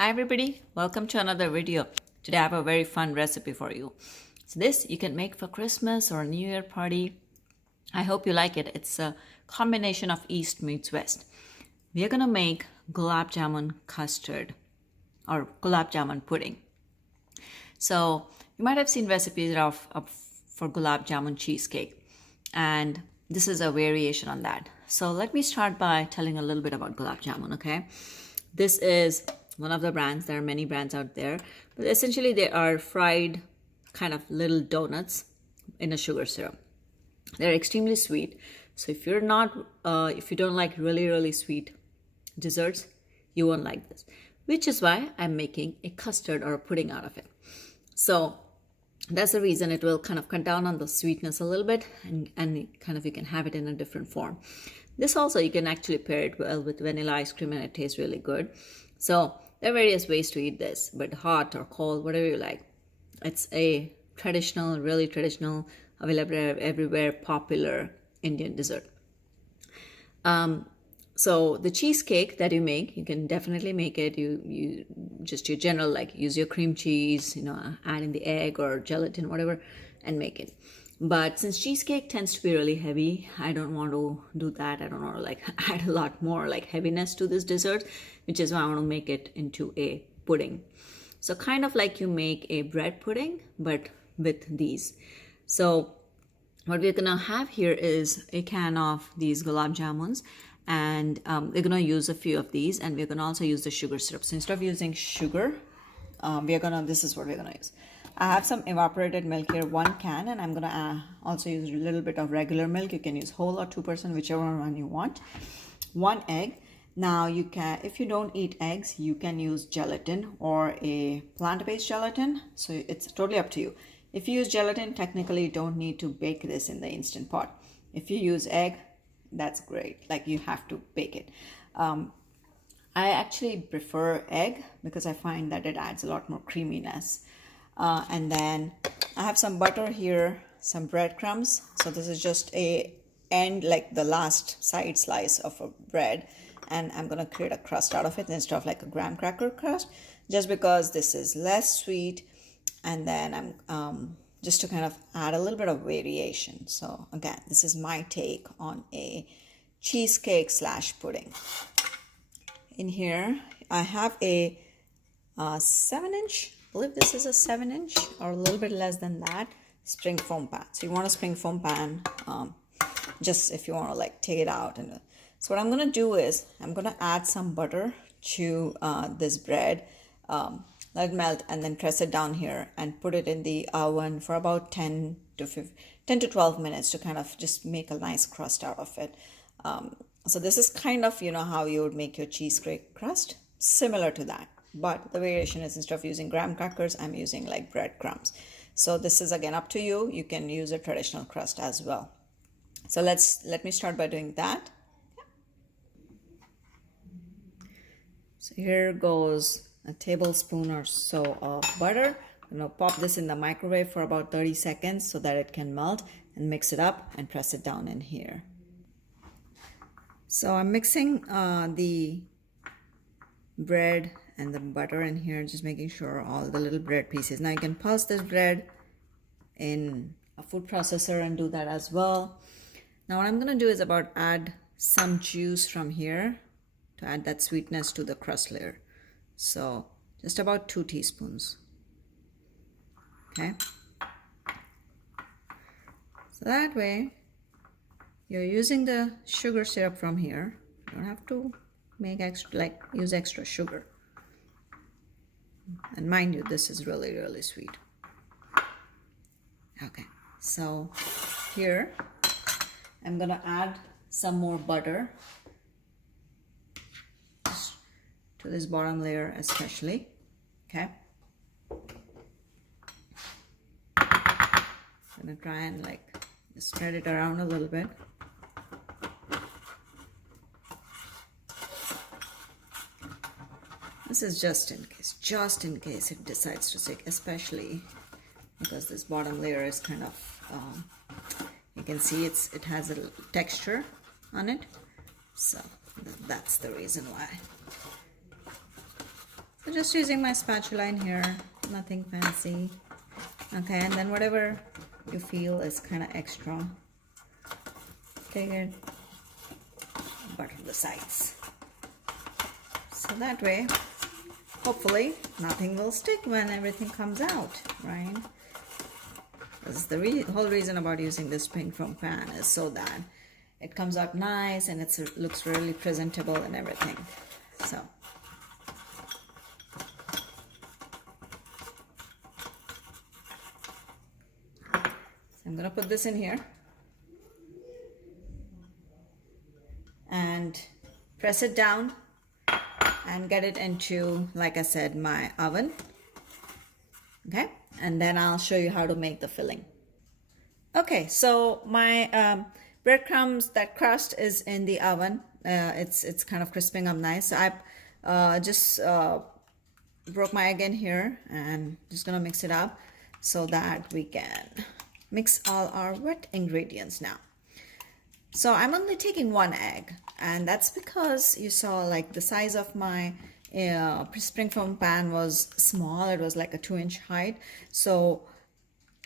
Hi everybody, welcome to another video. Today I have a very fun recipe for you. So this you can make for Christmas or a New Year party. I hope you like it. It's a combination of East meets West. We are gonna make Gulab Jamun custard or Gulab Jamun pudding. So you might have seen recipes for Gulab Jamun cheesecake, and this is a variation on that. So let me start by telling a little bit about Gulab Jamun, okay? This is one of the brands. There are many brands out there, but essentially they are fried kind of little donuts in a sugar syrup. They're extremely sweet. So if you don't like really sweet desserts, you won't like this, which is why I'm making a custard or a pudding out of it. So that's the reason. It will kind of cut down on the sweetness a little bit, and kind of you can have it in a different form. This also, you can actually pair it well with vanilla ice cream and it tastes really good. So there are various ways to eat this, but hot or cold, whatever you like. It's a traditional, really traditional, available everywhere, popular Indian dessert. So the cheesecake that you make, you can definitely make it. You just your general, like, use your cream cheese, add in the egg or gelatin, whatever, and make it. But since cheesecake tends to be really heavy, I don't want to do that. I don't want to add a lot more heaviness to this dessert, which is why I want to make it into a pudding. So kind of like you make a bread pudding, but with these. So what we're gonna have here is a can of these Gulab Jamuns, and we're gonna use a few of these, and we're gonna also use the sugar syrup. So instead of using sugar, this is what we're gonna use. I have some evaporated milk here, 1 can, and I'm gonna also use a little bit of regular milk. You can use whole or 2%, whichever one you want. 1 egg. Now you can, if you don't eat eggs, you can use gelatin or a plant-based gelatin. So it's totally up to you. If you use gelatin, technically you don't need to bake this in the Instant Pot. If you use egg, that's great. You have to bake it. I actually prefer egg because I find that it adds a lot more creaminess. And then I have some butter here, some breadcrumbs. So this is just the last side slice of a bread. And I'm going to create a crust out of it instead of like a graham cracker crust, just because this is less sweet. And then I'm just to kind of add a little bit of variation. So again, this is my take on a cheesecake / pudding. In here, I have a 7-inch, I believe this is a 7-inch or a little bit less than that, spring foam pan. So you want a spring foam pan, just if you want to take it out. And so what I'm going to do is I'm going to add some butter to this bread, let it melt, and then press it down here and put it in the oven for about 10 to 12 minutes to kind of just make a nice crust out of it. So this is kind of, how you would make your cheesecake crust, similar to that. But the variation is, instead of using graham crackers, I'm using breadcrumbs. So this is again up to you. You can use a traditional crust as well. So let me start by doing that. So here goes a tablespoon or so of butter. I'm going to pop this in the microwave for about 30 seconds so that it can melt, and mix it up and press it down in here. So I'm mixing the bread and the butter in here, just making sure all the little bread pieces. Now you can pulse this bread in a food processor and do that as well. Now what I'm going to do is add some juice from here to add that sweetness to the crust layer. So just about 2 teaspoons. Okay. So that way you're using the sugar syrup from here. You don't have to make extra, use extra sugar. And mind you, this is really sweet. Okay, so here I'm gonna add some more butter to this bottom layer especially. Okay, I'm gonna try and spread it around a little bit. This is just in case it decides to stick, especially because this bottom layer is kind of, you can see it has a texture on it. So that's the reason why. So just using my spatula in here, nothing fancy. Okay, and then whatever you feel is kind of extra, take it, butter the sides. So that way, hopefully, nothing will stick when everything comes out, right? This is the whole reason about using this spring foam pan, is so that it comes out nice and it looks really presentable and everything. So I'm gonna put this in here and press it down and get it into, like I said, my oven. Okay, and then I'll show you how to make the filling. Okay, so my breadcrumbs, that crust is in the oven. It's kind of crisping up nice. So I just broke my egg in here and just gonna mix it up so that we can mix all our wet ingredients now. So I'm only taking one egg, and that's because you saw like the size of my spring foam pan was small. It was like a 2-inch height. So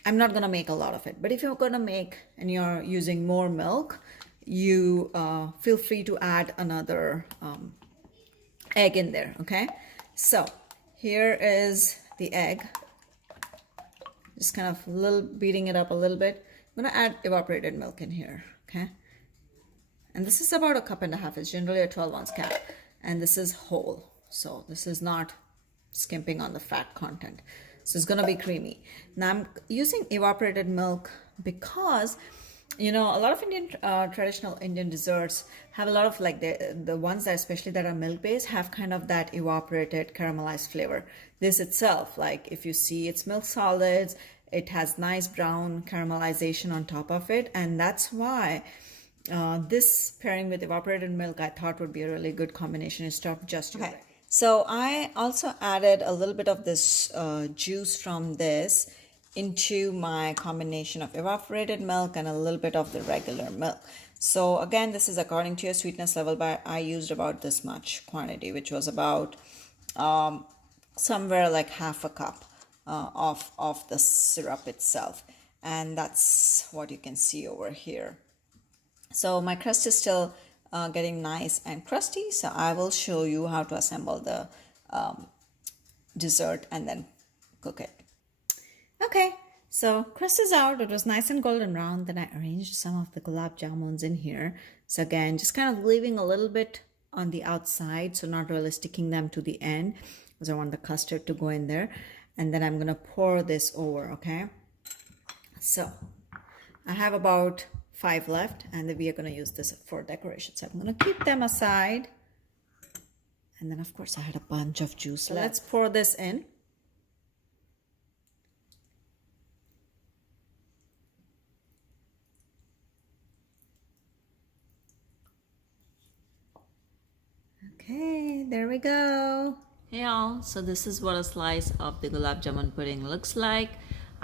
I'm not gonna make a lot of it. But if you're gonna make and you're using more milk, you feel free to add another egg in there, okay? So here is the egg. Just kind of beating it up a little bit. I'm gonna add evaporated milk in here, okay? And this is about 1.5 cups. It's generally a 12-ounce cup. And this is whole. So this is not skimping on the fat content. So it's gonna be creamy. Now I'm using evaporated milk because, you know, a lot of Indian, traditional Indian desserts have a lot of like the ones that especially that are milk-based have kind of that evaporated caramelized flavor. This itself, like if you see it's milk solids, it has nice brown caramelization on top of it. And that's why this pairing with evaporated milk I thought would be a really good combination instead of just okay. So I also added a little bit of this juice from this into my combination of evaporated milk and a little bit of the regular milk. So again, this is according to your sweetness level, but I used about this much quantity, which was about somewhere like 1/2 cup of the syrup itself. And that's what you can see over here. So my crust is still getting nice and crusty, so I will show you how to assemble the dessert and then cook it. Okay, so crust is out. It was nice and golden brown. Then I arranged some of the gulab jamuns in here. So again, just kind of leaving a little bit on the outside, so not really sticking them to the end, because I want the custard to go in there. And then I'm gonna pour this over, okay? So I have about 5 left, and then we are going to use this for decoration. So I'm going to keep them aside. And then of course I had a bunch of juice left. Let's pour this in. Okay, there we go. Hey all, so this is what a slice of the gulab jamun pudding looks like.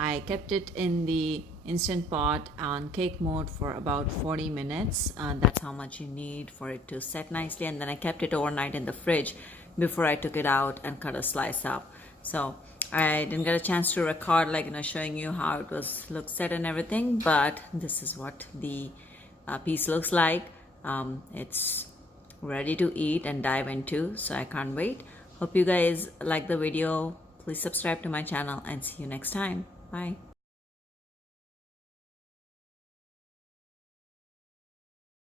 I kept it in the Instant Pot on cake mode for about 40 minutes. That's how much you need for it to set nicely. And then I kept it overnight in the fridge before I took it out and cut a slice up. So I didn't get a chance to record, like, showing you how it looks set and everything, but this is what the piece looks like. It's ready to eat and dive into, so I can't wait. Hope you guys like the video. Please subscribe to my channel and see you next time. Bye.